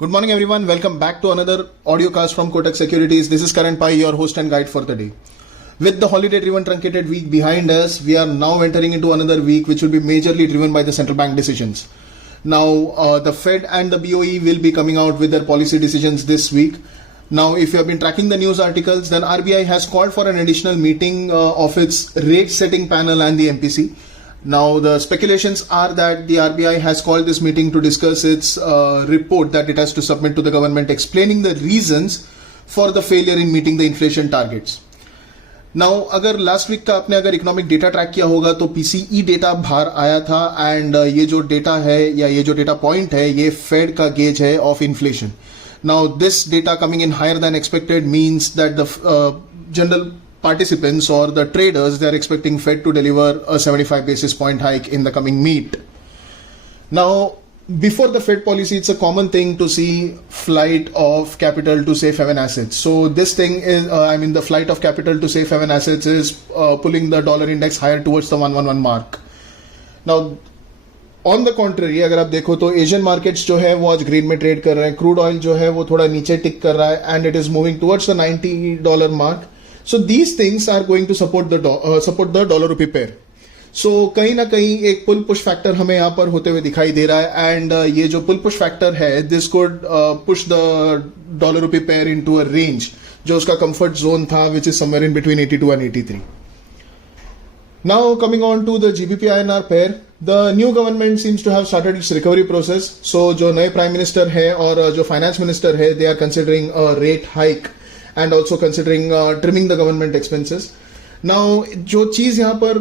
Good morning everyone, welcome back to another audio cast from Kotak Securities. This is Karan Pai, your host and guide for the day. With the holiday-driven truncated week behind us, we are now entering into another week which will be majorly driven by the central bank decisions. Now, the Fed and the BOE will be coming out with their policy decisions this week. Now, if you have been tracking the news articles, then RBI has called for an additional meeting of its rate-setting panel and the MPC. Now, the speculations are that the RBI has called this meeting to discuss its report that it has to submit to the government explaining the reasons for the failure in meeting the inflation targets. Now, अगर last week का आपने अगर economic data track किया होगा तो PCE data बाहर आया था एंड ये जो डेटा है या ये जो डेटा पॉइंट है ये फेड का गेज है of inflation. Now, this data coming in higher than expected means that the general participants or the traders, they are expecting Fed to deliver a 75 basis point hike in the coming meet. Now, before the Fed policy, it's a common thing to see flight of capital to safe haven assets. So this thing is, the flight of capital to safe haven assets is pulling the dollar index higher towards the 111 mark. Now, on the contrary अगर आप देखो तो Asian markets जो है वो आज green में trade कर रहे हैं. क्रूड ऑयल जो है वो थोड़ा नीचे टिक कर रहा है and it is moving towards the $90 mark. So these things are going to support the dollar rupee pair. So कहीं ना कहीं एक पुल पुश फैक्टर हमें यहाँ पर होते हुए दिखाई दे रहा है एंड ये जो पुल पुश फैक्टर है this could push the dollar rupee pair into a range जो उसका कंफर्ट जोन था which is somewhere in between 82 and 83. Now coming on to the GBPINR pair, the new government seems to have started its recovery process. So जो नए prime minister है और जो finance minister है they are considering a rate hike and also considering trimming the government expenses. Now जो चीज यहाँ पर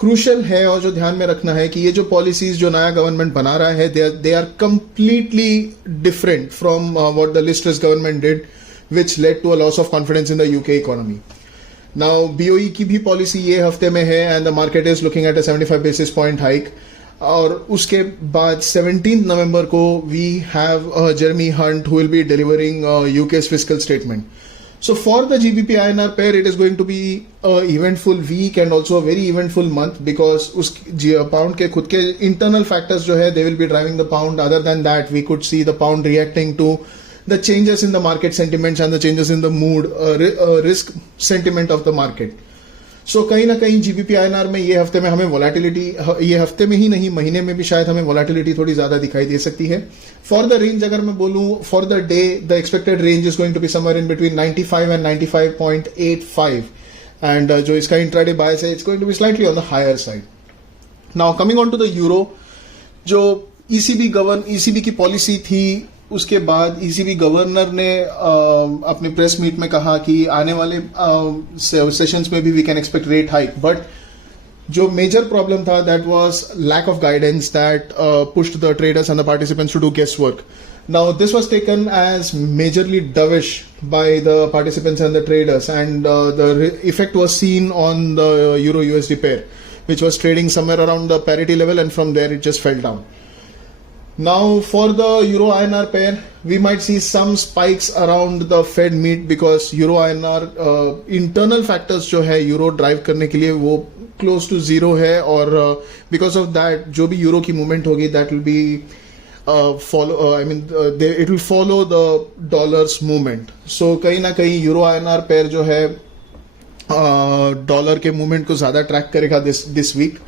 क्रूशल है और जो ध्यान में रखना है कि ये जो पॉलिसीज जो नया गवर्नमेंट बना रहा है they are completely different from what the Liz Truss government did, which led to a loss of confidence in the UK economy. Now, BOE की भी पॉलिसी ये हफ्ते में है and the market is looking at a 75 basis point hike. और उसके बाद 17 नवंबर को we have Jeremy Hunt who will be delivering UK's fiscal statement. So for the GBPINR pair, it is going to be a eventful week and also a very eventful month because उस pound के खुद के internal factors जो है they will be driving the pound. Other than that, we could see the pound reacting to the changes in the market sentiments and the changes in the mood, risk sentiment of the market. So कहीं ना कहीं GBPINR में ये हफ्ते में हमें volatility, ये हफ्ते में ही नहीं महीने में भी शायद हमें volatility थोड़ी ज्यादा दिखाई दे सकती है. For the range अगर मैं बोलूँ for the day, the expected range is going to be somewhere in between 95 and 95.85 and जो इसका intraday bias है it's going to be slightly on the higher side. Now coming on to the euro, जो ECB की policy थी उसके बाद ECB governor ने अपने प्रेस मीट में कहा कि आने वाले सेशंस में भी we can expect rate hike. But जो मेजर प्रॉब्लम था that was lack of guidance that pushed the traders and the participants to do guess work. Now this was taken as majorly dovish by the participants and the traders and the effect was seen on the euro USD pair which was trading somewhere around the parity level and from there it just fell down. Now for the Euro INR pair, we might see some spikes around the Fed meet because Euro INR internal factors जो है Euro drive करने के लिए वो close to zero है और because of that जो भी Euro की movement होगी that will be it will follow the dollar's movement. So कहीं ना कहीं Euro INR pair जो है डॉलर के मूवमेंट को ज्यादा ट्रैक करेगा this week.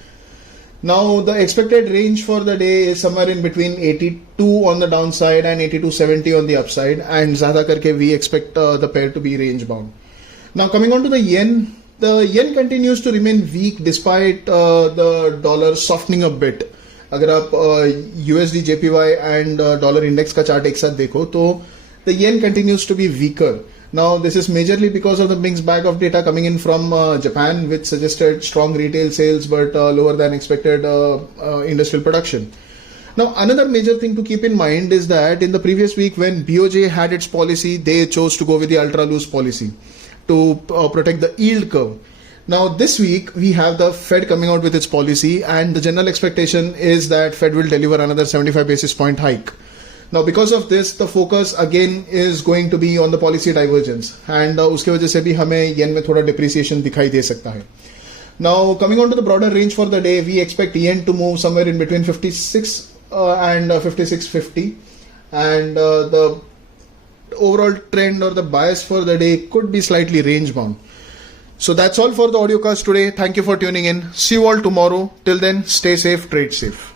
Now the expected range for the day is somewhere in between 82 on the downside and 82.70 on the upside and ज़्यादा करके we expect the pair to be range bound. Now coming on to the yen continues to remain weak despite the dollar softening a bit. अगर आप USD JPY and dollar index का chart एक साथ देखो तो the yen continues to be weaker. Now, this is majorly because of the mixed bag of data coming in from Japan, which suggested strong retail sales but lower than expected industrial production. Now, another major thing to keep in mind is that in the previous week when BOJ had its policy, they chose to go with the ultra loose policy to protect the yield curve. Now, this week we have the Fed coming out with its policy and the general expectation is that Fed will deliver another 75 basis point hike. Now because of this the focus again is going to be on the policy divergence and उसके वजह से भी हमें yen में थोड़ा depreciation दिखाई दे सकता है. Now coming on to the broader range for the day, we expect yen to move somewhere in between 56 and 56.50 and the overall trend or the bias for the day could be slightly range bound. So that's all for the audio cast today. Thank you for tuning in. See you all tomorrow. Till then, stay safe, trade safe.